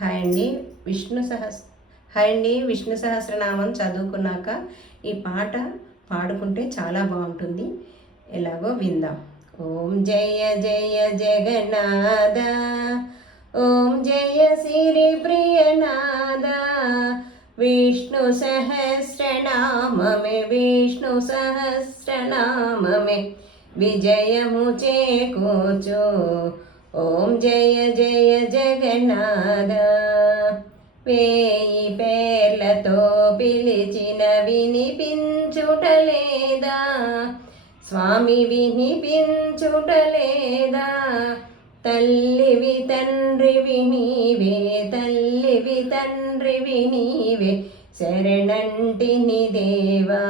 Hi అండి. Vishnu Sahas hi అండి. విష్ణు సహస్రనామం చదువుకున్నాక ఈ పాట పాడుకుంటే చాలా బాగుంటుంది. ఎలాగో విందాం. ఓం జయ జయ జగన్నాథ, ఓం జయ సిరి ప్రియనాథ, విష్ణు సహస్రనామమే విష్ణు సహస్రనామమే విజయము చేకూర్చు. ఓం జయ జయ జగన్నాథ. వేయి పేర్లతో పిలిచిన వినిపించుటలేదా స్వామి, వినిపించుటలేదా? తల్లివి తండ్రివి నీవే, తల్లివి తండ్రివి నీవే, శరణంటిని దేవా.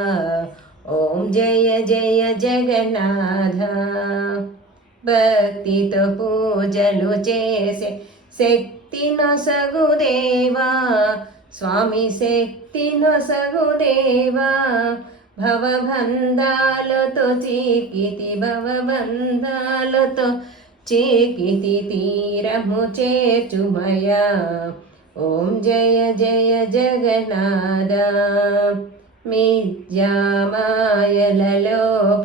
ఓం జయ జయ జగన్నాథ. భక్తితో పూజలు చేసే శక్తి నొసగుదేవా స్వామి, శక్తి నొసగుదేవా. భవబంధాలతో చీకితి, భవబంధాలతో చీకితి, తీరము చేర్చుమయా. ఓం జయ జయ జగన్నాథ. మిథ్యామాయలలో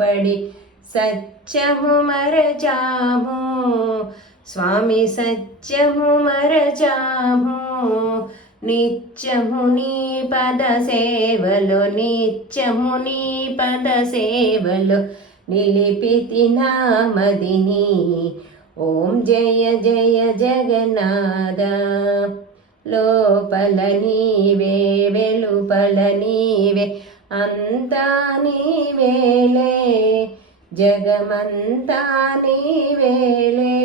పడి సత్యము మరచాము స్వామి, సత్యము మరచాము. నిత్యము నీ పద సేవలో, నిత్యము నీ పద సేవలో నిలిపితి నామదిని. ఓం జయ జయ జగన్నాథ. లోపల నీవే, వెలుపల నీవే, అంతా నీవేలే, జగమంతా నీవేలే.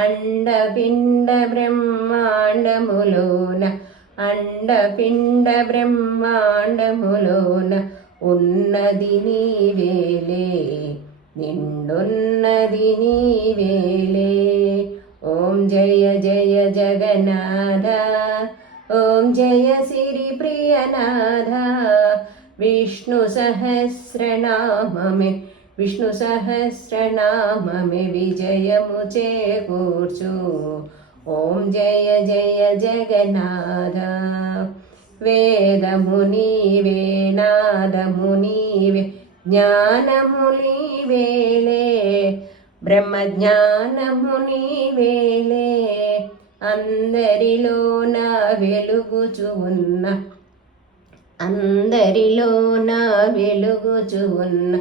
అండపిండ బ్రహ్మాండములోన, అండపిండ బ్రహ్మాండములోన ఉన్నది నీవేలే, నిండున్నది నీవేలే. ఓం జయ జయ జగన్నాథ, ఓం జయ సిరి ప్రియనాథ. విష్ణు సహస్రనామమే విష్ణు సహస్రనామమే విజయము చేకూర్చు. ఓం జయ జయ జగన్నాథ. వేదము నీవే, నాదము నీవే, జ్ఞానము నీవేలే, బ్రహ్మజ్ఞానము నీవేలే. అందరిలోన వెలుగుచు ఉన్న, అందరిలోన వెలుగుచు ఉన్న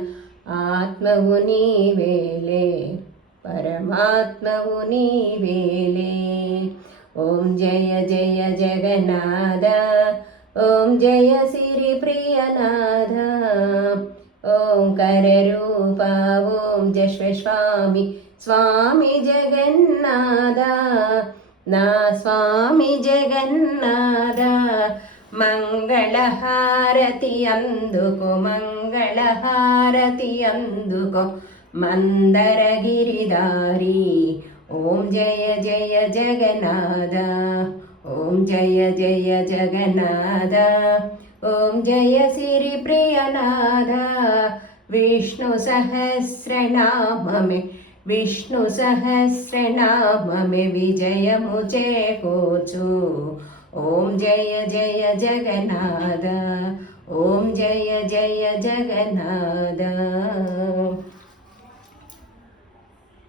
ఆత్మవు నీవేలే, పరమాత్మవు నీవేలే. ఓం జయ జయ జగన్నాథ, ఓం జయ సిరి ప్రియనాథ. ఓంకార రూప, ఓం జయ స్వామి, స్వామి జగన్నాథ, నా స్వామి జగన్నాథ. మంగళహారతి అందుకో, మంగళహారతి అందుకో, మందరగిరిదారి. ఓం జయ జయ జగన్నాథ, ఓం జయ జయ జగన్నాథ, ఓం జయ సిరి ప్రియనాథ. విష్ణు సహస్రనామమే విష్ణు సహస్రనామమే విజయము చేకూర్చు. ఓం జయ జయ జగన్నాథ, ఓం జయ జయ జగన్నాథ.